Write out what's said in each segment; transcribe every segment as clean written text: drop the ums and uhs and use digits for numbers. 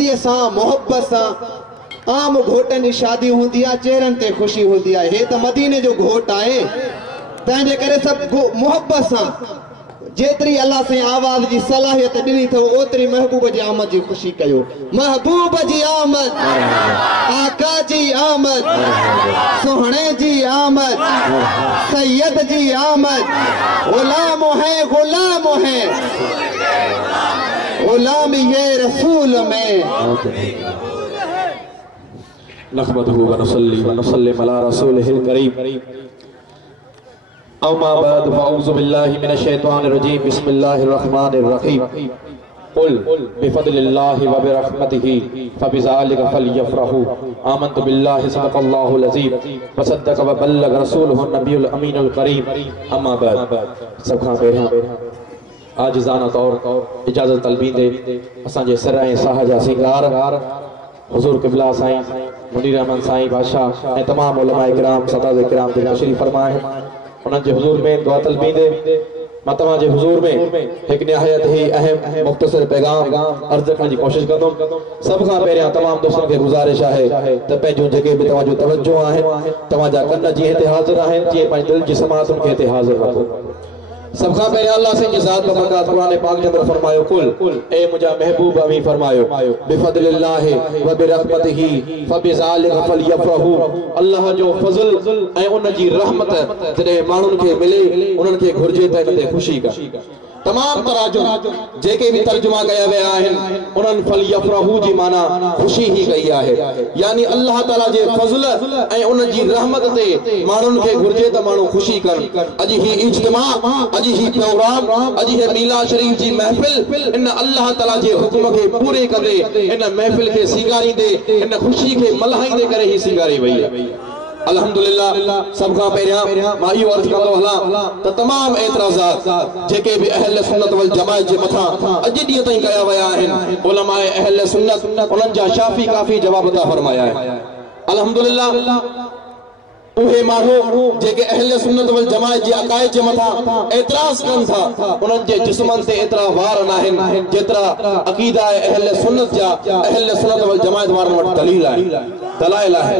दोस्ती सा मोहब्बत सा आम घोटन की शादी होंदी है चेहरन ते खुशी होंदी है हे तो मदीने जो घोट आए तंहिंजे करे सब मोहब्बत सा जेतरी अल्लाह से आवाज की सलाहियत दिनी थो ओतरी महबूब जी आमद की खुशी कयो महबूब जी आमद आका जी आमद सोहणे जी आमद सैयद जी आमद गुलाम है गुलाम ये रसूल में नहमदुहु व नसल्ली व नसल्लिम अला रसूलिहिल करीम अम्मा बाद फअऊज़ु बिल्लाहि मिनश शैतानिर रजीम बिस्मिल्लाहिर रहमानिर रहीम कुल बिफद्लिल्लाहि व बिरहमतिहि फबिज़ालिका फलयफ्रहू आमन्तु बिल्लाहि सदक़ल्लाहुल अज़ीम व सद्दक़ व बल्लग रसूलुहुन नबियुल अमीनुल करीम अम्मा बाद सब खां पहिरियां आजिज़ाना तौर इजाज़त तलबींदे असांजे सिर ऐं साह जा सिंगार हुज़ूर क़िबला साईं मुनीर अहमद साईं बादशाह ऐं तमाम उलमाए किराम सदात किराम ते तशरीफ़ फरमाए उन्हनि जे हुज़ूर में दुआ तलबींदे मां तव्हां जे हुज़ूर में हिकु निहायत ही अहम मुख़्तसर पैगाम अर्ज़ करण जी कोशिशि कंदुमि सभ खां पहिरियां तमाम दोस्तनि खे गुज़ारिश आहे त पंहिंजूं जेके बि तव्हां जूं तवजो आहिनि तव्हां जा कन जीअं हिते हाज़िर आहिनि तीअं पंहिंजे दिलि जी समातुनि खे हिते हाज़िर रखो सब खां पहिरियां अल्लाह से ज़ात व बरकात कुरान पाक जे अंदर फरमायो कुल ए मुंहिंजा महबूब अमी फरमायो बिफद्लिल्लाहि व बिरहमतिहि फबिज़ालिका फलयफ्रहू अल्लाह जो फज़ल ऐं उन जी रहमत जॾहिं माण्हुनि खे मिले उन्हनि खे घुर्जे त इन ते ख़ुशी कर तमाम तराजुम जेके भी तर्जुमा कया गया है उन्हनि फलयफ्रहू जी माना खुशी ही कई है यानी अल्लाह ताला जे फज़ल ऐं उन जी रहमत ते माण्हुनि खे घुर्जे त माण्हू खुशी कर अॼु ही इज्तिमा अॼु ही प्रोग्राम अॼु ही मीलाद शरीफ जी महफ़िल इन अल्लाह ताला जे हुक्म खे पूरे कंदे इन महफ़िल खे सीगारींदे इन खुशी खे मल्हाईंदे करे ही सीगारी वई है अल्हम्दुलिल्लाह सब खां पहिरियां मां इहो अर्ज़ कंदो हलां त तमाम एतराज़ात जेके भी अहल सुन्नत वल जमाअत जे मथां अॼु ॾींहं ताईं कया विया आहिनि उलमाए अहल सुन्नत उन्हनि जा शाफ़ी काफ़ी जवाब अता फरमाया है अल्हम्दुलिल्लाह उहे माण्हू जेके अहल सुन्नत वल जमाअत जे अक़ाइद जे मथां एतराज़ कनि था उन्हनि जे जिस्मनि ते एतिरा वार नाहिनि जेतिरा अक़ीदा अहल सुन्नत जा अहल सुन्नत वल जमाअत वारनि वटि दलील आहे दलाइल आहे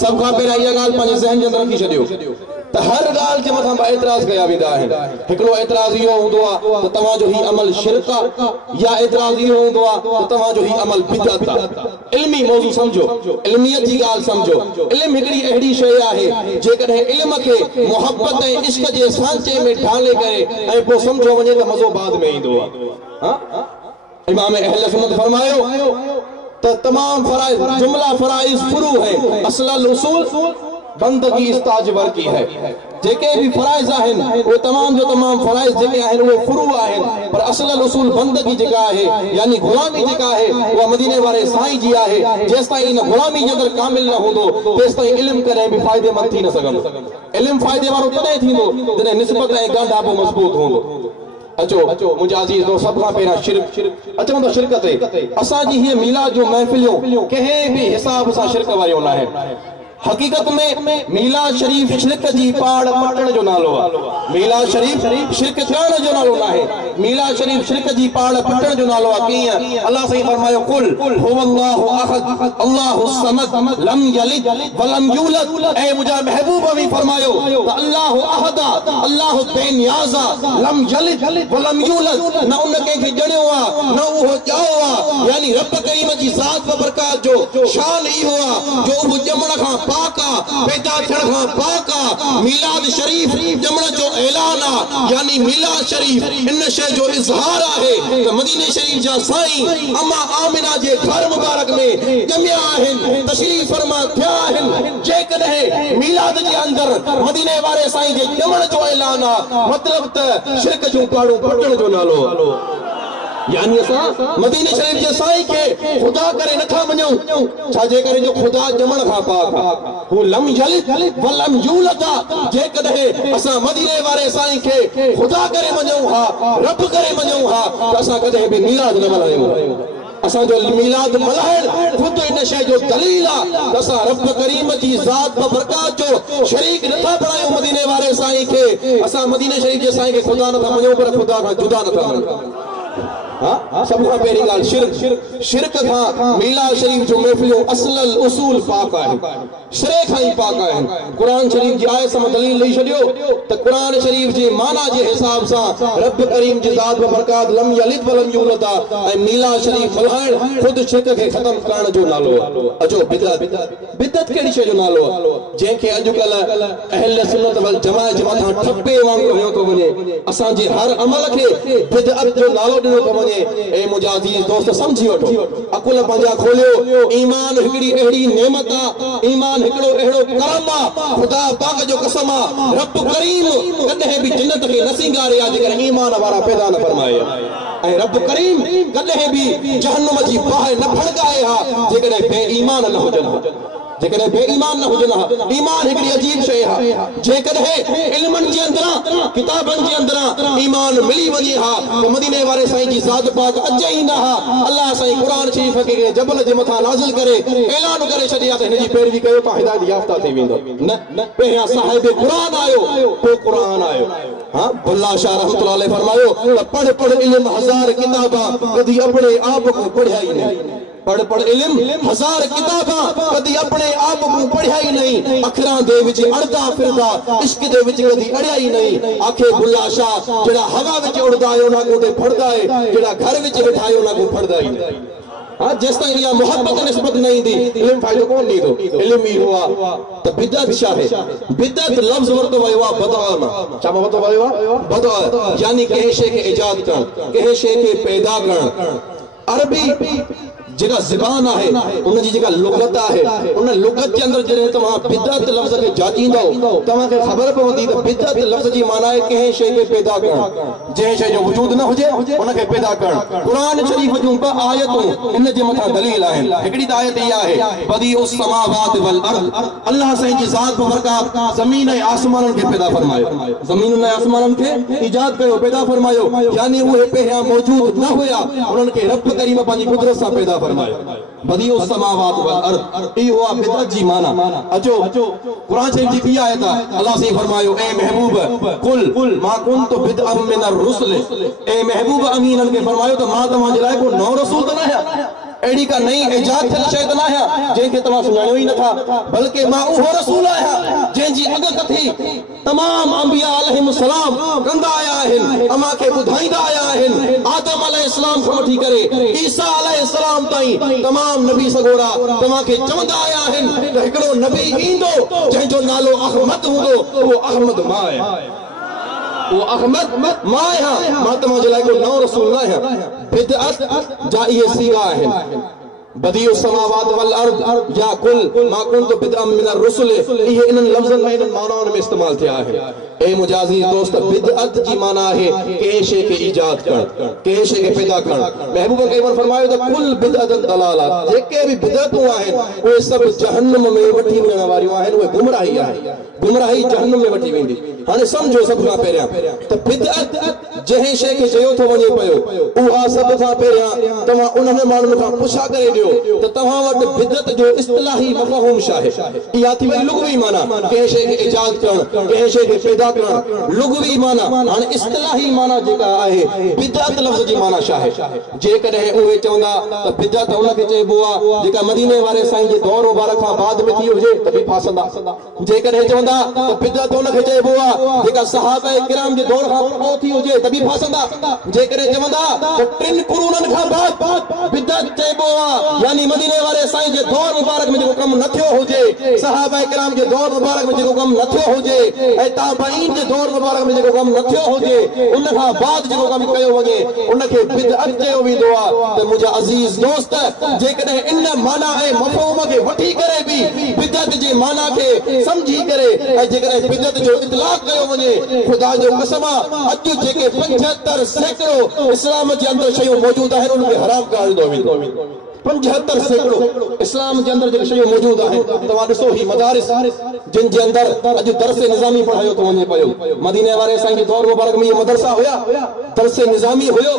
सब खां पहिरियां इहा ॻाल्हि पंहिंजे ज़हन जे अंदरि रखी छॾियो त हर ॻाल्हि जे मथां एतराज़ कया वेंदा आहिनि हिकिड़ो एतराज़ इहो हूंदो आहे त तव्हांजो ही अमल शिरक आहे या एतराज़ इहो हूंदो आहे त तव्हांजो ही अमल बिदअत आहे इल्मी मौज़ू समझो इल्मियत जी ॻाल्हि समझो इल्म हिकिड़ी अहिड़ी शइ आहे जेकॾहिं इल्म खे मोहब्बत ऐं इश्क जे सांचे में ढाले करे ऐं पोइ समझो वञे त मज़ो बाद में ईंदो आहे इमाम अहल सुन्नत फरमायो तो तमाम फराइज जुमला फराइज फुरू है असलल उसूल बंदगी इस्ताज वर्की है जेके भी फराइज आहिनि वो तमाम जो तमाम फराइज जेके आहिनि वो फुरू आहिनि पर असलल उसूल बंदगी जेका है यानी गुलामी जेका है वो मदीने वाले साईं जी आहे जेस ताईं इन गुलामी जे अंदर कामिल न हूंदो तेस ताईं इल्म करें भी फायदेमंद थी न सघंदो इल्म फायदे वारो तॾहिं थींदो जॾहिं निस्बत ऐं ॻंढापो मज़बूत हूंदो अचो मुंहिंजा अज़ीज़ दोस्त सब खां पहिरियां शिरक अचूं त शिरक ते असांजी हीअ मीलाद जो महफ़िलियूं कंहिं बि हिसाब सां शिरक वारियूं न आहिनि हकीकत में मीलाद शरीफ शिरक जी पहाड़ पटण जो नालो आहे मीलाद शरीफ शिरक करण जो नालो न आहे मीलाद शरीफ शिरक जी पहाड़ पटण जो नालो आहे कीअं अल्लाह सही फरमायो कुल हुवल्लाहु अहद अल्लाहु समद लम यलिद व लम यूलद ऐ मुंहिंजा महबूब भी फरमायो त अल्लाहु अहद अल्लाहु बेनियाज़ लम यलिद व लम यूलद न उन कंहिंखे ॼणियो आहे न उहो ॼाओ आहे यानी रब करीम जी ज़ात व बरकात जो शान इहो आहे जो उहो ॼमण खां पाका पैदा थियण खां पाका मीलाद शरीफ ॼमण जो ऐलान आहे यानी मीलाद शरीफ इन शइ जो इज़हार आहे त मदीने शरीफ जा साईं अम्मा आमिना जे घर मुबारक में ॼमिया आहिनि तशरीफ फरमा थिया आहिनि जेकॾहिं मीलाद जे अंदरि मदीने वारे साईं जे ॼमण जो ऐलान आहे मतिलब त शिरक जूं पहाड़ूं पटण जो नालो यानी असां मदीने शरीफ जे साईं के खुदा करे नथा मञूं छाजे करे जो खुदा ॼमण खां पाक आहे हू लम यलिद व लम यूलद जेकॾहिं असां मदीने वारे साईं के खुदा करे मञूं हा रब करे मञूं हा त असां कॾहिं बि मीलाद न मल्हायूं असां जो मीलाद मल्हाइण खुद इन शइ जो दलील आहे त असां रब करीम जी ज़ात व बरकात जो शरीक नथा बणायूं मदीने वारे साईं के असां मदीने शरीफ जे साईं के खुदा नथा मञूं पर खुदा खां जुदा नथा मञूं हाँ सब खां पहिरीं ॻाल्हि शिरक खां मीलाद शरीफ जो महफ़िलूं असलल उसूल पाक आहिनि, सिरे खां ई पाक आहिनि। क़ुरान शरीफ जी आयत सां दलील ॾेई छॾियो त क़ुरान शरीफ जे माना जे हिसाब सां रब करीम जी ज़ात व बरकात लम यलिद व लम यूलद ऐं मीलाद शरीफ मल्हाइण ख़ुदि शिरक खे ख़त्म करण जो नालो आहे। अचो बिदअत कहिड़ी शइ जो नालो आहे जंहिंखे अॼुकल्ह अहल सुन्नत वल जमाअत जे मथां ठपे वांगुरु हयो थो वञे। असांजे हर अमल खे बिदअत जो नालो ॾिनो थो वञे। ए मुंहिंजा अज़ीज़ दोस्त समझी वठो, अकुल पंहिंजा खोलियो। ईमान हिकिड़ी अहिड़ी नेमत आहे, ईमान हिकिड़ो अहिड़ो करम आहे, ख़ुदा पाक जो कसम आहे रब करीम कॾहिं बि जन्नत खे न सिंगारे आहे जेकर ईमान वारा पैदा न फरमाए। ऐं रब करीम कॾहिं बि जहन्नम जी बाहि न फड़काए हा जेकॾहिं बेईमान न हुजनि, जेकॾहिं बेईमान न हुजनि। ईमान हिकिड़ी अजीब शइ आहे, जेकॾहिं इल्मनि जे अंदरां किताबनि जे अंदरां ईमान मिली वञे हा त मदीने वारे साईं जी ज़ात पाक अॼु ई न हा अल्लाह साईं क़ुरान शरीफ़ खे जबल जे मथां नाज़िल करे ऐलान करे छॾिया त हिन जी पैरवी कयो त हिदायत याफ़्ता थी वेंदो। न पहिरियां साहिब क़ुरान आयो, पोइ क़ुरान आयो। हाँ बुल्ला शाह रहमतुल्लाह अलैह फरमायो त पढ़ इल्म हज़ार किताबा कभी अपने आप को पढ़िया ही नहीं। पढ़ इल्म हज़ार किताबां कदी अपने आप को पढ़िया ही नहीं। अखरां दे विच अड़दा फिरदा इश्क दे विच कदी अड़िया ही नहीं। आखे बुल्ला शाह जेड़ा हवा विच उड़दा है उना को ते फड़दा है, जेड़ा घर विच बैठा है उना को फड़दा ही नहीं। हाँ जिस ताईं इहा मोहब्बत निस्बत न ईंदी इल्म फ़ाइदो कोन ॾींदो। इल्म ई हुआ त बिदअत छा आहे? बिदअत लफ़्ज़ वरितो वियो आहे बदअ मां। छा वरितो वियो आहे? बदअ, यानी कंहिं शइ खे इजाद करणु, कंहिं शइ खे पैदा करणु। अरबी जेका ज़बान आहे उन जी जेका लुगत आहे उन लुगत जे अंदर जॾहिं तव्हां बिदअत लफ़्ज़ खे जाचींदो तव्हांखे ख़बर पवंदी त बिदअत लफ़्ज़ जी माना आहे कंहिं शइ खे पैदा करणु, जंहिं शइ जो वजूद न हुजे उनखे पैदा करणु। क़ुरान शरीफ़ जूं ॿ आयतूं इन जे मथां दलील आहिनि। हिकिड़ी त आयत इहा आहे बदीउस समावात वल अर्द, अल्लाह साईं जी ज़ात व बरकात ज़मीन ऐं आसमाननि खे पैदा फरमायो, ज़मीन ऐं आसमाननि खे ईजाद कयो, पैदा फरमायो। यानी उहे पहिरियां मौजूद न हुया, उन्हनि खे रब करीम पंहिंजी कुदरत सां पैदा बदीउस समावात वल अर्द, इहो आहे बिदअत जी माना। अचो क़ुरान शरीफ जी ॿी आयत आहे, अल्लाह से फरमायो ए महबूब कुल मा कुंतु बिदअम मिनर रुsul, ए महबूब अमीनन के फरमायो त मां तव्हांजे लाइ को नओं रसूल त न आहियां, अहिड़ी का नई इजाद थियल शइ त न आहियां जंहिंखे तव्हां सुञाणियो ई नथा, बल्कि मां उहो रसूल आहियां जंहिंजी अॻकथी तमाम अंबिया अलैहिस्सलाम कंदा आया आहिनि, अमा खे ॿुधाईंदा आया आहिनि। आदम अलैहिस्सलाम खां वठी करे ईसा अलैहिस्सलाम ताईं तमाम नबी सगोरा तव्हांखे चवंदा आया आहिनि त हिकिड़ो नबी ईंदो जंहिंजो नालो अहमद हूंदो, उहो अहमद मां आहे, वो अहमद मां आहियां, मां तव्हांजे लाइ को नओं रसूल न आहियां। बिदअत जा इहे सीगा आहिनि बदीउस समावात वल अर्द या कुल मा कुंतु बिदअम मिनर रुsul, इहे इन्हनि लफ़्ज़नि में इन्हनि मानाउनि में इस्तेमाल थिया आहिनि। ए मुंहिंजा अज़ीज़ दोस्त बिदअत जी माना आहे कंहिं शइ खे ईजाद करणु, कंहिं शइ खे पैदा करणु। महबूब करीम फरमायो त कुल बिदअत दलाला, जेके बि बिदअतूं आहिनि उहे सभु जहन्नम में वठी वञण वारियूं आहिनि, उहे गुमराही आहे, गुमराही जहन्नम में वठी वेंदी। हाणे सम्झो सभ खां पहिरियां त बिदअत जंहिं शइ खे चयो थो वञे पियो उहा सभ खां पहिरियां तव्हां उन्हनि माण्हुनि खां पुछा करे ॾियो त तव्हां वटि बिदअत जो इस्तिलाही मफ़हूम छा आहे। इहा थी वई लुग़वी माना, कंहिं शइ खे इजाद करणु, कंहिं शइ खे पैदा करणु, लुग़वी माना। हाणे इस्तिलाही माना जेका आहे बिदअत लफ़्ज़ जी माना छा आहे? जेकॾहिं उहे चवंदा त बिदअत उनखे चइबो आहे जेका मदीने वारे साईं जे दौर मुबारक खां बाद में थी हुजे त बि फासंदा। जेकॾहिं चवंदा त बिदअत उनखे चइबो आहे जेका सहाबा किराम जे दौर खां पोइ थी हुजे त बि फासंदा। जेकॾहिं चवंदा त टिनि कुरूननि खां बाद बिदअत चइबो आहे यानी मदीने वारे साईं जे दौर मुबारक में जेको कमु न थियो हुजे, सहाबा किराम जे दौर मुबारक में जेको कमु न थियो हुजे ऐं ताबईन जे दौर मुबारक में जेको कमु न थियो हुजे उन खां बाद जेको कमु कयो वञे उनखे बिदअत चयो वेंदो आहे। त मुंहिंजा अज़ीज़ दोस्त जेकॾहिं इन माना ऐं मफ़हूम खे वठी करे बि बिदअत जे माना खे सम्झी करे ऐं जेकॾहिं बिदअत जो इतलाक़ कयो वञे, ख़ुदा जो कसम आहे अॼु जेके 75 सैकड़ो इस्लाम जे अंदरि शयूं मौजूद आहिनि उनखे हराम कयो वेंदो। 75 सैकड़ो इस्लाम के अंदर जो शयूं मौजूद है तवा ॾिसो ही मदारिस जिन जे अंदर अज दरस निज़ामी पढ़ायो तो वने पयो मदीने वाले साईं के दौर मुबारक में ये मदरसा होया दरस निज़ामी होयो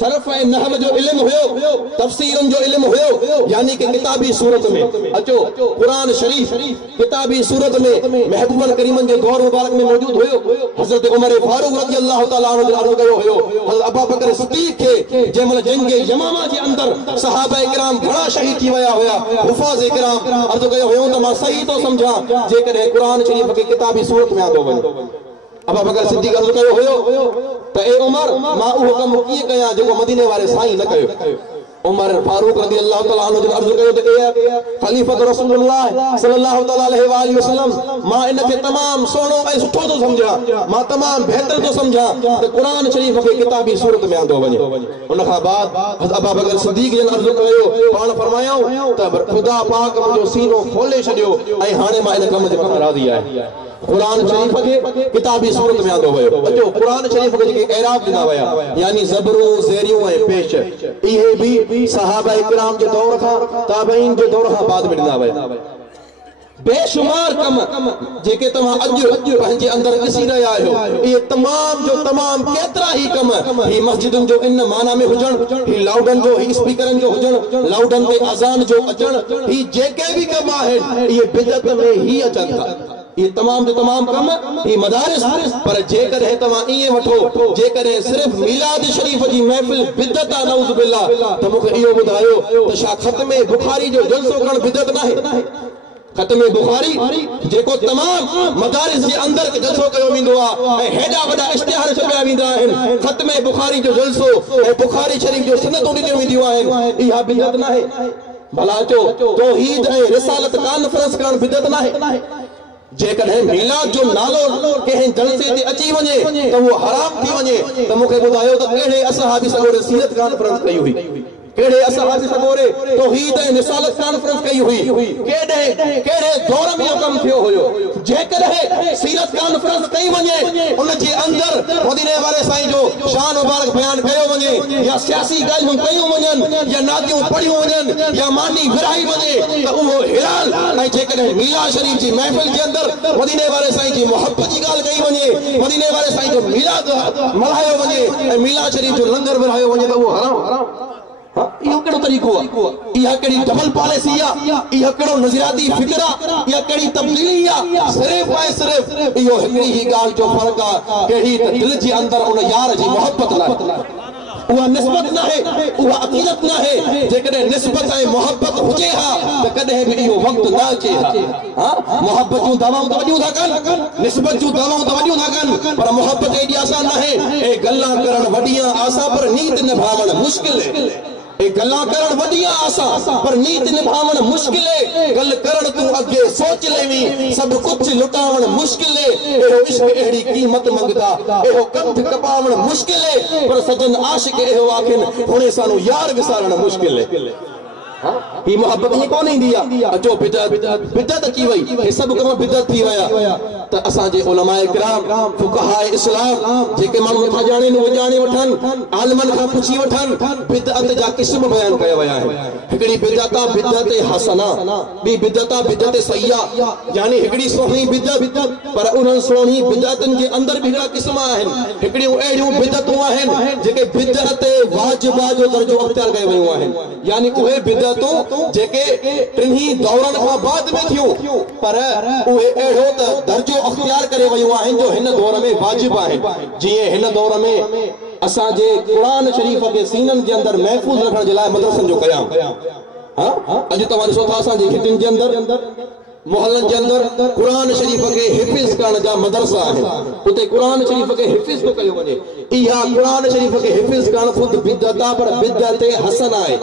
सरफ ए नहव जो इल्म होयो तफसीरन जो इल्म होयो यानी कि किताबी सूरत में अचो कुरान शरीफ किताबी सूरत में महबूबन करीमन के दौर मुबारक में मौजूद होयो हजरत उमर फारूक रज़ी अल्लाह तआला अन्हु अर्ज़ कयो होयो हजरत अबू बकर सिद्दीक़ के जेमल जंग यमामा के अंदर सहाबा इकराम घणा शहीद थी वया होया हुफाज इकराम अर्ज़ कयो होयो त मां सही तो समझा जेकॾहिं कुरान शरीफ के किताबी सूरत में आंदो वञे अबू बकर सिद्दीक़ अर्ज़ कयो होयो त ए उमर मां उहो कम कीअं कयां जेको मदीने वारे साईं न कयो उमर फारूक रज़ी अल्लाह तआला अन्हु अर्ज़ कयो त ए खलीफत रसूलुल्लाह सल्लल्लाहु तआला अलैहि वसल्लम मां इनके तमाम सोनो ऐं सुठो तो समझा मां तमाम बेहतर तो समझा त कुरान शरीफ के किताबी सूरत में आंदो वञे उन खां बाद अबू बकर सिद्दीक़ जन अर्ज़ कयो पाण फरमायाऊं त खुदा पाक मुंहिंजो सीनो खोले छॾियो ऐं हाणे मां इन कम जे मथां राज़ी आहियां कुरान शरीफ के किताबी सूरत में आंदो वयो अचो कुरान शरीफ के जेके एराब दिना वया यानी ज़बरूं ज़ेरियूं ऐं पेश इहे भी सहाबा इकराम के दौर खां ताबईन के दौर खां बाद में दिना वया बेशुमार कम जेके तव्हां अॼु पंहिंजे अंदर ॾिसी रहिया आहियो इहे तमाम जो तमाम केतिरा ही कम ही मस्जिदुनि जो इन माना में हुजण ही लाउडन जो ही स्पीकरन जो हुजण लाउडन ते अज़ान जो अचण ही जेके भी कम आहिनि इहे बिदअत में ही अचनि था ये तमाम जो तमाम कम ये मदारिस पर जेकॾहिं तव्हां ईअं वठो जेकॾहिं सिर्फ मीलाद शरीफ जी महफिल बिदअत आहे नऊज़ बिल्लाह त मूंखे इहो ॿुधायो त छा ख़त्मे बुखारी जो जलसो करणु बिदअत नाहे ख़त्मे बुखारी जेको तमाम मदारिस जे अंदर जलसो कयो वेंदो आहे ऐं हेॾा वॾा इश्तिहार छपिया वेंदा आहिनि ख़त्मे बुखारी जो जलसो ऐं बुखारी शरीफ जो सनदूं ॾिनियूं वेंदियूं आहिनि इहा बिदअत नाहे भला अचो तौहीद ऐं रिसालत कॉन्फ्रेंस करणु बिदअत नाहे जेकॾहिं मीलाद जो नालो कंहिं जलसे ते अची वञे त उहो हराम थी वञे त मूंखे ॿुधायो त कहिड़े असहाबी सॻोरे सीरत कॉन्फ्रेंस कई हुई कहिड़े असहाबी सॻोरे तौहीद ऐं रिसालत कॉन्फ्रेंस कई हुई कहिड़े दौर में इहो कमु थियो हुयो जेकॾहिं सीरत कॉन्फ्रेंस कई वञे उन जे अंदर मदीने वारे साईं जो शान मुबारक बयान कयो वञे या सियासी ॻाल्हियूं कयूं वञनि या नातियूं पढ़ियूं वञनि या मानी विरहाई वञे त उहो हिलाल ऐं जेकॾहिं मीलाद शरीफ जी महफिल जे अंदर मदीने वारे साईं जी मोहब्बत जी ॻाल्हि कई वञे मदीने वारे साईं जो मीलाद मल्हायो वञे ऐं मीलाद शरीफ जो लंगर विरहायो वञे त उहो हराम इहो कहिड़ो तरीक़ो आहे इहा कहिड़ी डबल पॉलिसी आहे इहा कहिड़ो नज़रियाती फिक्र आहे इहा कहिड़ी तब्दीली आहे सिर्फ़ ऐं सिर्फ़ इहो हिकिड़ी ही ॻाल्हि जो फ़र्क़ु आहे कहिड़ी त दिलि जे अंदर उन यार जी मोहब्बत लाइ उहा निस्बत नाहे उहा अक़ीदत नाहे जेकॾहिं निस्बत ऐं मोहब्बत हुजे हा त कॾहिं बि इहो वक़्तु न अचे हा मोहब्बत जूं दवाऊं त वॾियूं था कनि निस्बत जूं दवाऊं त वॾियूं था कनि पर मोहब्बत एॾी आसान नाहे ऐं गल्ला करणु वॾियां आसान पर नीत निभावणु मुश्किल आहे गल्ला करण वॾी आसान पर नीत निभावण मुश्किल है गल करण तू अगे सोच लेवी सब कुछ लुटावण मुश्किल है एहो इश्क एड़ी कीमत मंगदा एहो कंठ कपावण मुश्किल है पर सजन आशिक एहो आखिन हुने सानो यार विसारण मुश्किल है ही मोहब्बत ही कोन इंदी आ अचो बिदअत अची वई हे सब कम बिदअत थी वया त असा जे उलमाए किराम फुकहाए इस्लाम जेके मानू था जाने नु जाने वठन आलमन का पूछी वठन बिदअत जा किस्म बयान कया वया है हिकड़ी बिदअत हसना बी बिदअत सय्या यानी हिकड़ी सोहनी बिदअत पर उन सोहनी बिदअतन के अंदर भी हिकड़ा किस्म आहिन हिकड़ी एड़ियों बिदअतूं आहिन जेके बिदअत वाजिबा जो दर्जो अख्तियार कयो वयो आहिन यानी उहे बिदअतूं जेके टिन्ही दौरन खां बाद में थियूं पर उहे एड़ो त दर्जो अख्तियार करे वयूं आहिन जो हिन दौर में वाजिब आहिन जीअं हिन दौर में असां जे कुरान शरीफ के सीनन जे अंदर महफूज रखण जे लाइ मदरसन जो क़याम अॼु तव्हां ॾिसो था असां जे हिटिन जे अंदर मोहल्लन के अंदर कुरान शरीफ के हिफिज करण जा मदरसा आहिनि उते कुरान शरीफ के हिफिज तो कयो वञे इहा कुरान शरीफ के हिफिज करण खुद बिदअत पर बिदअत हसन आहे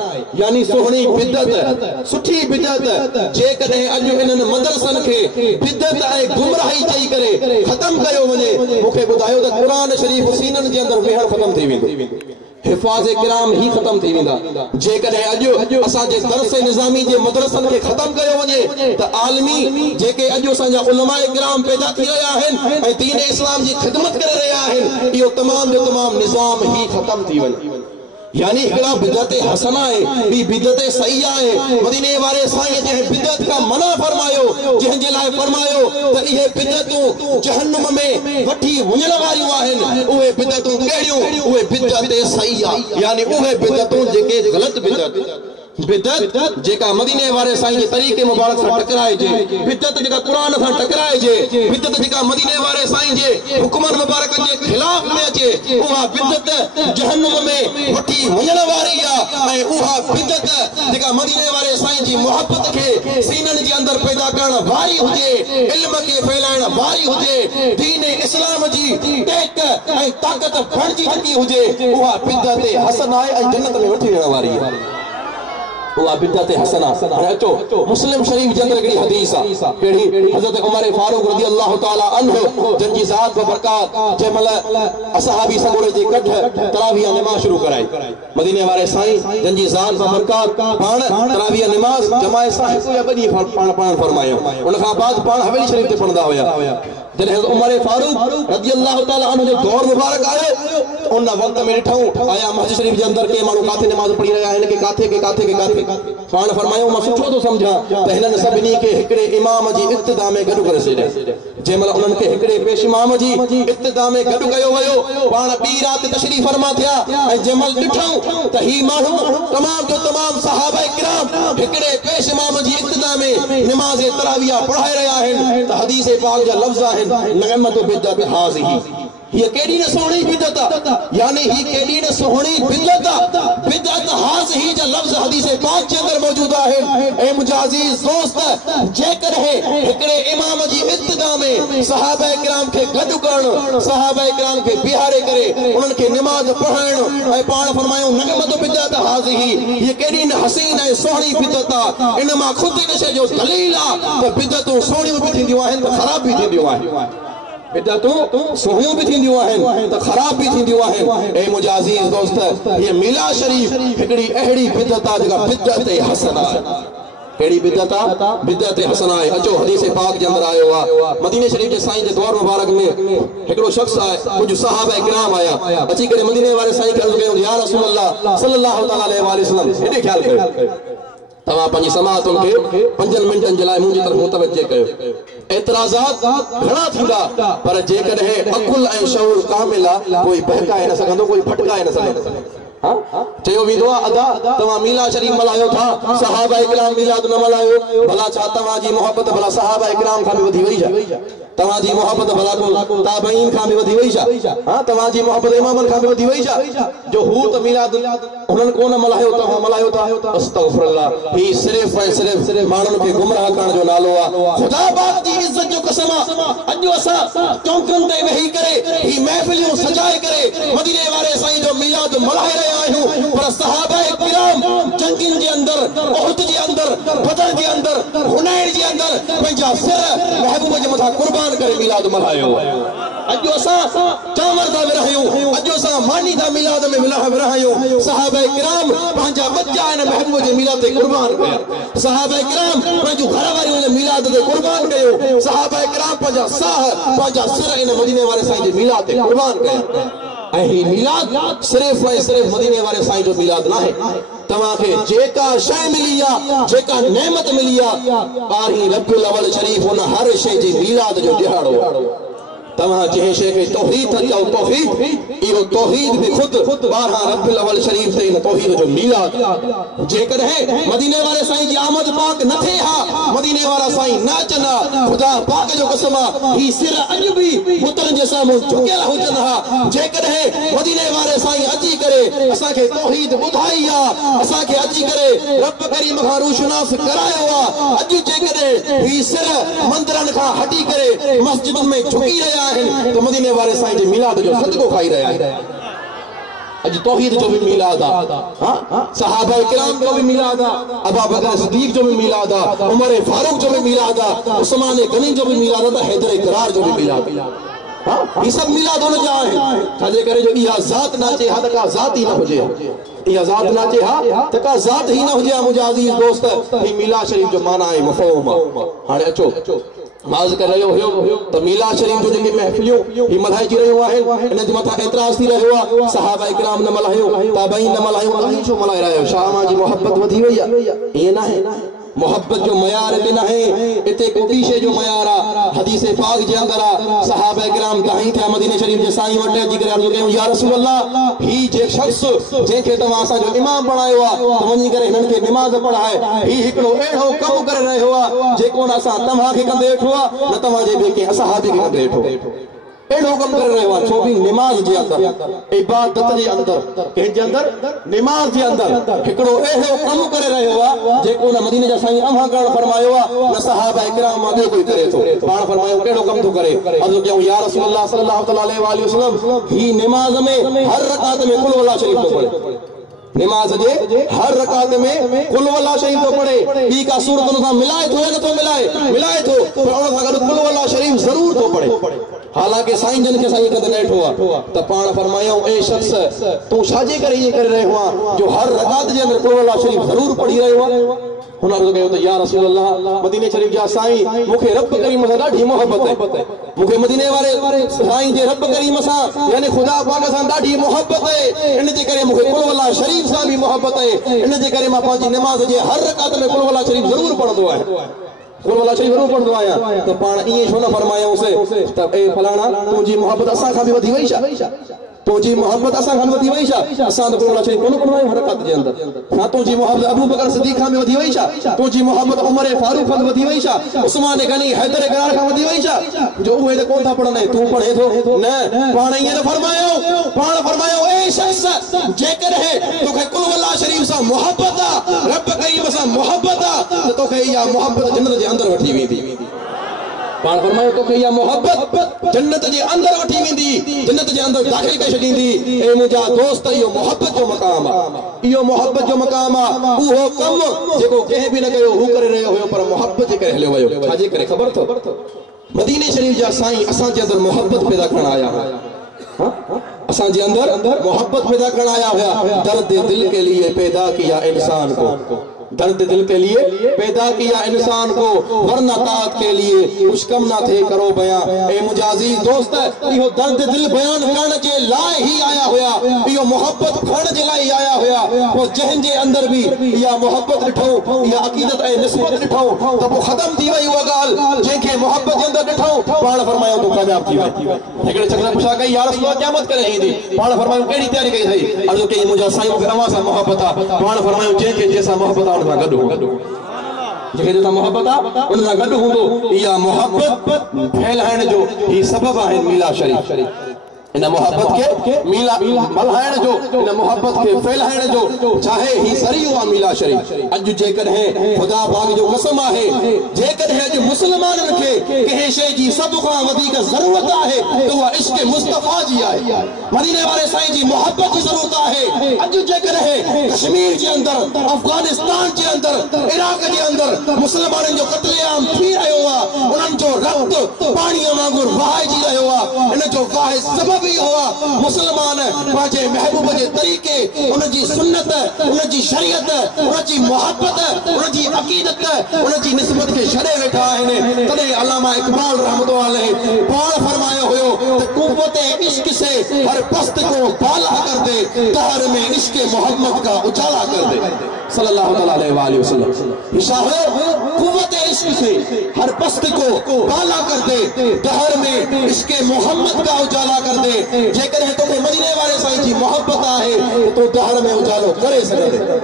यानी सोहणी बिदअत सुठी बिदअत जेकॾहिं अॼु इन्हनि मदरसन खे बिदअत ऐं गुमराही चई करे ख़त्म कयो वञे मूंखे ॿुधायो त कुरान शरीफ सीननि जे अंदर वेहण ख़त्म थी वेंदो हिफाज़ किराम ही खत्म थी वेंदा जेकॾहिं अॼु असां जे दरस निज़ामी जे मदरसन खे ख़त्म कयो वञे त आलमी जेके अॼु असांजा उलमाए किराम पैदा थी रहिया आहिनि ऐं दीन इस्लाम जी ख़िदमत करे रहिया आहिनि इहो तमाम जो तमाम निज़ाम ही ख़त्म थी वञे यानी हिकिड़ा बिदत हसना है, ॿी बिदत सैया है। मदीने वारे साईं जंहिं बिदत खां मना फरमायो, जंहिंजे लाइ फरमायो त इहे बिदतूं जहन्नम में वठी वञण वारियूं आहिनि, उहे बिदतूं कहिड़ियूं? उहे बिदत सैया, यानी उहे बिदतूं जेके ग़लत बिदत जेका मदीने वारे साईं जे तरीक़े मुबारक सां टकराइजे, बिदत जेका क़ुरान सां टकराइजे, बिदत जेका मदीने वारे साईं जे हुक्मनि मुबारकनि जे खिलाफ में अचे, उहा बिदत जहन्नम में वठी वञण वारी आहे। ऐं उहा बिदत जेका मदीने वारे साईं जी मोहब्बत खे सीननि जे अंदरि पैदा करण वारी हुजे, इल्म खे फैलाइण वारी हुजे, दीन इस्लाम जी टेक ऐं ताक़त बणिजी चुकी हुजे, उहा बिदत हसन आहे ऐं जन्नत में वठी वञण वारी आहे। उहा बिदत हसना। अचो मुस्लिम शरीफ जे अंदर हिकिड़ी हदीस आहे, कहिड़ी? हज़रत उमर फारूक रज़ी अल्लाह ताला अन्हु जंहिंजी ज़ात व बरकात जंहिं महिल असहाबी सगोड़े जे कढ तरावीह निमाज़ शुरू कराई, मदीने वारे साईं जंहिंजी ज़ात व बरकात पाण तरावीह निमाज़ जमाए सां हिकु या ॿ ॾींहं पाण फरमायो, उन खां बाद पाण हवेली शरीफ ते पढ़ंदा हुया। जॾहिं उमर फारूक रज़ी अल्लाह ताला अन्हु जो दौर मुबारक आयो, उन वक़्त में ॾिठऊं आया मस्जिद शरीफ जे अंदर के माण्हू काथे निमाज़ पढ़ी रहिया आहिनि, के काथे पाण फरमायो मां सुठो थो सम्झां त हिननि सभिनी खे हिकिड़े इमाम जी इब्तिदा में गॾु करे छॾिया। जंहिं महिल उन्हनि खे हिकिड़े पेश इमाम जी इब्तिदा में गॾु कयो वियो, पाण ॿी राति तशरीफ़ फरमा थिया, ऐं जंहिं महिल ॾिठऊं त ही माण्हू तमाम जो तमाम सहाबा किराम हिकिड़े पेश इमाम जी इब्तिदा में निमाज़ तरावीह पढ़ाए रहिया आहिनि, त हदीस पाक जा लफ़्ज़ आहिनि नअमत बिदत हाज़िही, ये केडी न सोहणी बिदत, यानी ही केडी न सोहणी बिदत, बिदत हाज़िही जा लफ्ज़ हदीस पाक के अंदर मौजूद है। ए मुझे अजीज दोस्त, जेकर है हिकड़े इमाम जी इब्तिदा में सहाबा किराम के गॾु करण, सहाबा किराम के बिहारे करे उन्हनि के नमाज पढ़ाइण, ऐं पाण फरमायो नअमत बिदत हाज़िही, ये केडी न हसीन ऐं सोहणी बिदत आहे। इन मां खुद इन शइ जो दलील आहे त बिदतूं सोहणियूं बि थींदियूं आहिनि त ख़राब बि थींदियूं आहिनि, बिदतूं सोहणियूं बि थींदियूं आहिनि त ख़राब बि थींदियूं आहिनि। ए मुंहिंजा अज़ीज़ दोस्त, ये मिलाद शरीफ हिकिड़ी अहिड़ी बिदत आहे जेका बिदत हसन आहे। कहिड़ी बिदत आहे? बिदत हसन आहे। अचो हदीस पाक जे अंदर आयो आहे, मदीने शरीफ जे साईं जे दौर मुबारक में हिकिड़ो शख्स आहे, कुझु सहाबा किराम आया, अची करे मदीने वारे साईं खे अर्ज़ु कयो, या रसूल अल्लाह सल्लल्लाहु अलैहि वसल्लम, हेॾे ख्याल कयो, तव्हां पंहिंजी समाअतुनि खे 5 मिंटनि जे लाइ मुंहिंजी तरफ़ मुतवज्जे कयो। एतराज़ात घणा थींदा, पर जेकॾहिं अकुल ऐं शऊर कामिल आहे, कोई बहकाए न सघंदो, कोई भटकाए न सघंदो। चयो वेंदो आहे अदा तव्हां मीलाद शरीफ मल्हायो था, सहाबा किराम मीलाद न मल्हायो, भला छा तव्हांजी मोहब्बत भला सहाबा किराम खां बि वधी वई छा? तव्हांजी मोहब्बत भला को ताबईन खां बि वधी वई छा? हां, तव्हांजी मोहब्बत इमामनि खां बि वधी वई छा? जो हू त मीलाद उन्हनि कोन मल्हायो, तव्हां मल्हायो था। अस्तगफिरुल्लाह, ही सिर्फ़ ऐं सिर्फ़ माण्हुनि खे गुमराह करण जो नालो आहे। ख़ुदा पाक जी इज़त जो कसम आहे, अॼु असां चौकनि ते वेही करे ही महफ़िलियूं सजाए करे मदीने वारे साईं जो मीलाद मल्हाए रहिया आहियूं, पर सहाबा किराम जंगिन जे अंदर, उहद जे अंदर, बदर जे अंदर, हुनैन जे अंदर पंहिंजा सिर महबूब जे मथां कुर्बान करे मीलाद मल्हायो। अॼु असां चांवर था विरहायूं, अॼु असां मानी था मीलाद में विरहायूं। सहाबा किराम पंहिंजा बच्चा हिन महबूब जे मीलाद ते कुर्बान कया, सहाबा किराम पंहिंजो घर वारियूं हिन मीलाद ते कुर्बान कयो, सहाबा किराम पंहिंजा साह, पंहिंजा सिर हिन मदीने वारे साईं जे मीलाद ते कुर्बान कया। ऐं ही मीलाद सिर्फ़ ऐं सिर्फ़ मदीने वारे साईं जो मीलाद न आहे। तव्हांखे जेका शइ मिली आहे, जेका नेमत मिली आहे, ॿारहीं रबीउल अव्वल शरीफ उन हर शइ जे मीलाद जो ॾिहाड़ो। तव्हां जंहिं शइ खे तौहीद था चओ, तौहीद, इहो तौहीद बि ख़ुदि 12 रबीउल अव्वल शरीफ ते इन तौहीद जो मीलाद। जेकॾहिं मदीने वारे साईं जी आमद पाक न थिए हा, मदीने वारा साईं न अचनि हा, ख़ुदा पाक जो कसम आहे ही सिर अॼु बि पुत्रनि जे साम्हूं झुकियल हुजनि हा। जेकॾहिं मदीने वारे साईं अची करे असांखे तौहीद ॿुधाई आहे, असांखे अची करे रब करीम खां रूशनास करायो आहे, अॼु जेकॾहिं ही सिर मंदिरनि खां हटी करे मस्जिदुनि में झुकी रहिया आहिनि, तो मदीने वारे साईं जे मीलाद जो सदको खाई रहिया आहिनि। अॼु तौहीद जो भी मीलाद आहे, हां, सहाबा किराम जो भी मीलाद आहे, अबू बकर सिद्दीक जो भी मीलाद आहे, उमर फारूक जो भी मीलाद आहे, उस्मान गनी जो भी मीलाद आहे, हैदर इकरार जो भी मीलाद आहे। हां, ये सब मिलाद होने जा है। छाजे करे जो इहा ज़ात नाचे हा त का ज़ात ही न हुजे, इहा ज़ात नाचे हा त का ज़ात ही न हुजे। मुंहिंजा अज़ीज़ दोस्त, ही मिलाद शरीफ जो माना है मफ़हूम। हाणे अचो माज़ कर रहियो हुयो त मीलाद शरीफ जो जेके महफ़िलियूं ही मल्हाइजी रहियूं आहिनि इन जे मथां एतिराज़ थी रहियो आहे सहाबा इकराम न मल्हायो ताबईन न मल्हायो अलाही छो मल्हाए रहियो छा अव्हां जी मोहब्बत वधी वई आहे ईअं न आहे मोहब्बत जो मयार इते न आहे इते को ॿी शइ जो मयार आहे हदीस पाक जे अंदर आहे सहाबा इकराम दाई थिया मदीने शरीफ जे साईं वटि अची करे अर्ज़ु कयूं या रसूल अल्लाह ही जे शख़्स जंहिंखे तव्हां असांजो इमाम बणायो आहे त वञी करे हिननि खे निमाज़ पढ़ाए ही हिकिड़ो अहिड़ो कमु करे रहियो आहे जेको न असां तव्हांखे कंदे वेठो आहे न तव्हां जे ॿिए कंहिं असहाबी खे कंदे वेठो एड़ो कम करे रहियो आहे छो बि निमाज़ जे अंदर इबादत जे अंदर कंहिं जे अंदर निमाज़ जे अंदर हिकिड़ो अहिड़ो कमु करे रहियो आहे जेको न मदीने जा साईं अम्मा करण फरमायो आहे न सहाबा इकराम मां ॿियो कोई करे थो पाण फरमायो कहिड़ो कमु थो करे अर्ज़ु कयूं या रसूल अल्लाह सल्लल्लाहु अलैहि वसल्लम ही निमाज़ में हर रकात में कुल वल्लाह शरीफ थो पढ़े निमाज़ जे हर रकात में कुल वल्लाह शरीफ थो पढ़े ॿी का सूरत उन सां मिलाए थो या नथो मिलाए थो पर उन सां गॾु कुल वल्लाह शरीफ ज़रूर थो पढ़े हालांकि साईं जन के साईं कदे वेठो आहे त पाण फरमायो ए शख़्स तू छाजे करे ये करे रहियो आहे जो हर रकात जे अंदर कुल वल्लाह शरीफ ज़रूर पढ़ी रहियो आहे हुन अर्ज़ु कयो त या रसूल अल्लाह मदीने शरीफ जा साईं मूंखे रब करीम सां ॾाढी मोहब्बत आहे मूंखे मदीने वारे साईं जे रब करीम सां यानी ख़ुदा पाक सां ॾाढी मोहब्बत आहे इन जे करे मूंखे कुल वल्लाह शरीफ सां बि मोहब्बत आहे इन जे करे मां पंहिंजी निमाज़ जे हर रकात में कुल वल्लाह शरीफ ज़रूर पढ़ंदो आहियां कुल वल्लाह शरीफ ज़रूर पढ़ंदो आहियां त पाण ईअं छो न फरमायूंसि त ए फलाणा तुंहिंजी मोहब्बत असां खां बि वधी वई छा तुंहिंजी मोहब्बत असां खां वधी वई छा असां त कुल वल्लाह शरीफ कोन पढ़ंदा आहियूं हर रकात जे अंदर छा तुंहिंजी मोहब्बत अबू बकर सिद्दीक़ खां बि वधी वई छा तुंहिंजी मोहब्बत उमर फारूक खां वधी वई छा उस्मान गनी हैदर करार खां वधी वई छा जो उहे त कोन था पढ़ंदा तूं पढ़े थो न पाण ईअं न फरमायो ए शख़्स जेकॾहिं तोखे कुल वल्लाह शरीफ सां मोहब्बत आहे रब करीम सां मोहब्बत आहे त तोखे इहा मोहब्बत जन्नत जे अंदर वठी वेंदी पाण फरमायो तोखे इहा मोहब्बत जन्नत जे अंदर वठी वेंदी जन्नत जे अंदर दाख़िल करे छॾींदी ए मुंहिंजा दोस्त इहो मोहब्बत जो मक़ाम आहे इहो मोहब्बत जो मक़ाम आहे उहो कमु जेको कंहिं बि न कयो हू करे रहियो हुयो पर मोहब्बत जे करे हलियो वियो छाजे करे ख़बर अथव मदीने शरीफ जा साईं असांजे अंदर मोहब्बत पैदा करण आया हुआ असांजे अंदर मोहब्बत पैदा करण आया हुआ दर्द दिल के लिए पैदा किया इंसान को दर्द दिल के लिए पैदा किया इंसान को वरना तात के लिए कुछ कम ना थे करो बयां ए मुझे अजीज दोस्त इहो दर्द दिल बयान करण जे लाइ ही आया हुआ इहो मोहब्बत खण जे लाइ आया हुआ वो जहन जे अंदर भी या मोहब्बत ॾिठो या अकीदत ऐं निस्बत ॾिठो त पोइ ख़त्म थी वई उहा ॻाल्हि जंहिंखे मोहब्बत जे अंदर ॾिठो पाण फरमायो तूं कामयाब थी वई हिकिड़े शख़्स पुछा कई या रसूल क़यामत करे ईंदी पाण फरमायो कहिड़ी तयारी कई अथई अर्ज़ु कई मुंहिंजा साईं मूंखे अव्हां सां मोहब्बत आहे पाण फरमायो जंहिंखे जंहिंसां मोहब्बत आहे उन सां गॾु जंहिंखे जंहिंसां मोहब्बत आहे उन सां गॾु हूंदो इहा मोहब्बत फैलाइण जो ही सबब आहे मीलाद शरीफ इन मोहब्बत के मल्हाइण जो इन मोहब्बत के फैलाइण जो चाहे ही ज़रियो आहे मीलाद शरीफ अॼु जेकॾहिं ख़ुदा पाक जो कसम आहे जेकॾहिं अॼु मुस्लमाननि खे कंहिं शइ जी सभ खां वधीक ज़रूरत आहे त उहा इश्क़ मुस्तफ़ा जी आहे मदीने वारे साईं जी मोहब्बत जी ज़रूरत आहे अॼु जेकॾहिं कश्मीर जे अंदर अफगानिस्तान जे अंदर इराक जे अंदर मुस्लमाननि जो क़त्लेआम थी रहियो आहे उन्हनि जो रक्त पाणीअ वांगुरु वहाइजी रहियो आहे इन जो वाहिद सबब मुसलमान पंहिंजे महबूब जे तरीक़े उनजी सुन्नत उनजी शरीयत उनजी मोहब्बत उनजी अक़ीदत उनजी निस्बत खे छॾे वेठा आहिनि तॾहिं अल्लामा इक़बाल रहमतुल्लाह अलैहि पाण फरमायो हुयो त क़ुव्वत इश्क से हर पस्त को बाला कर दे दहर में इश्क मोहम्मद का उजाला कर दे सल्लल्लाहु अलैहि वसल्लम इशा है क़ुव्वत इश्क से हर पस्त को बाला कर दे दहर में इश्क मोहम्मद का उजाला कर दे जेकॾहिं तोखे मदीने वारे साईं जी मोहब्बत आहे तो दहर में उजालो करे सघंदे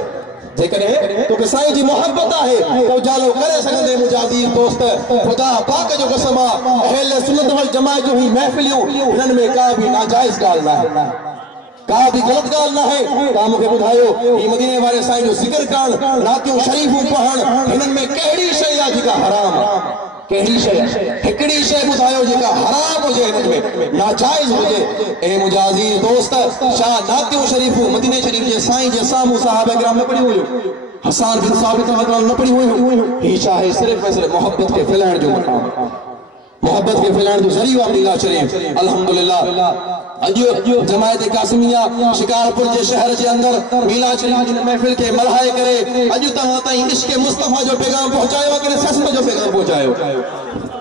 जेकॾहिं तोखे साईं जी मोहब्बत आहे त उजालो करे सघंदे मुंहिंजा अज़ीज़ दोस्त ख़ुदा पाक जो कसम आहे अहल सुन्नत वल जमाअत जूं ही महफ़िलियूं हिननि में का बि नाजाइज़ ॻाल्हि न आहे का भी गलत गाल ना है तव्हां मूंखे ॿुधायो ही मदीने वारे साईं जो ज़िक्र करण रातियूं शरीफ़ूं पढ़ण हिननि में कहिड़ी शइ आहे जेका हराम आहे कहिड़ी शइ हिकिड़ी शइ ॿुधायो जेका हराम हुजे हिन में नाजाइज़ हुजे ऐं मुंहिंजा अज़ीज़ दोस्त छा नातियूं शरीफ़ूं मदीने शरीफ़ जे साईं जे साम्हूं सहाबा किराम न पढ़ी हुयूं हसन बिन साबित न पढ़ी हुयूं ही छा आहे सिर्फ़ ऐं सिर्फ़ मोहब्बत खे फैलाइण जो मक़ाम मोहब्बत के फैलाइण जो ज़रियो आहे मीलाद शरीफ अल्हम्दुलिल्लाह अॼु जमायत कासिमिया शिकारपुर जे शहर जे अंदर मीलाद शरीफ जी महफ़िल खे मल्हाए करे अॼु तव्हां ताईं इश्क़ मुस्तफ़ा जो पैगाम पहुचायो आहे कि सियासत जो पैगाम पहुचायो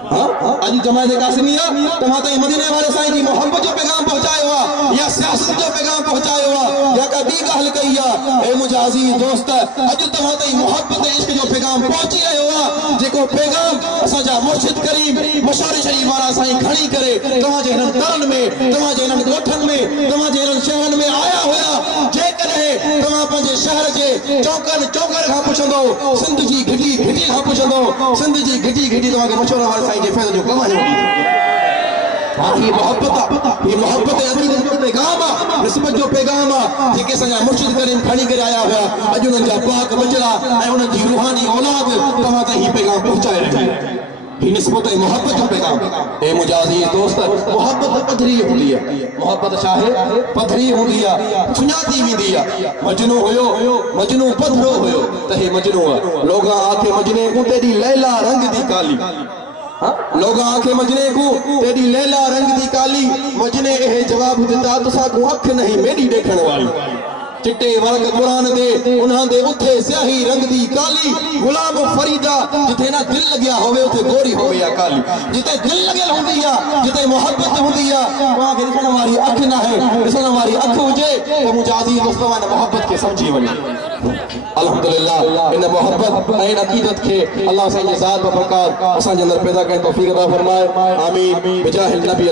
अज जमात कासिमिया तव्हां ताईं मदीने वाले साईं जी मोहब्बत जो पैगाम पहुंचायो आहे या सियासत जो पैगाम पहुंचायो आहे या का ॿी ॻाल्हि कई आहे। हे मुंहिंजा अज़ीज़ दोस्त अॼु तव्हां ताईं मोहब्बत इश्क जो पैगाम पहुची रहियो आहे जेको पैगाम असांजा मुर्शिद करीम मशहूर शरीफ वारा साईं खणी करे तव्हांजे हिननि तरनि में तव्हांजे हिननि ॻोठनि में तव्हांजे हिननि शहरनि में आया हुया। जेकॾहिं तव्हां पंहिंजे शहर जे चौकनि चौकर खां पुछंदो सिंध जी घिटी घिटी खां पुछंदो सिंध जी घिटी घिटी तव्हांखे मशहूर वारे साईं जे फैज़ जो कम आहे। ये मोहब्बत अकीदत जो पैगाम आहे निस्बत जो पैगाम आहे जेके असांजा मुर्शिद करीम खणी करे आया हुया। अॼु उन्हनि जा पाक बचड़ा ऐं उन्हनि जी रूहानी औलाद तव्हां ताईं हीउ पैगाम पहुचाए रही आहे। ही निस्बत ऐं मोहब्बत जो पैगाम। हे मुंहिंजा अज़ीज़ दोस्त मोहब्बत पधरी हूंदी आहे। मोहब्बत छा आहे पधरी हूंदी आहे सुञाती वेंदी आहे। मजनू हुयो मजनू पधरो हुयो त हे मजनू आहे। लोगा आखे मजने को तेरी लैला रंग दी काली लोगा आखे मजने को तेरी लैला रंग दी काली मजने ए जवाब दिता तुसा को अख नहीं मेरी देखण वाली चिट्टे वर्ग कुरान दे उन्हां दे उथे स्याही रंग दी काली गुलाम फरीदा जिथे ना दिल लग्या होवे उथे गोरी होवे या काली जिथे दिल लगल हुंदी या जिथे मोहब्बत हुंदी या वहां के दिसण वाली अख ना है दिसण वाली अख हुजे तो मुजादी दोस्तवा ने मोहब्बत के समझी वने। अल्हम्दुलिल्लाह इन मोहब्बत ऐं अकीदत के अल्लाह साईं जे ज़ात व बरकात असां जे अंदर पैदा करण तौफीक अता फरमाए। आमीन बिजाहिल नबी।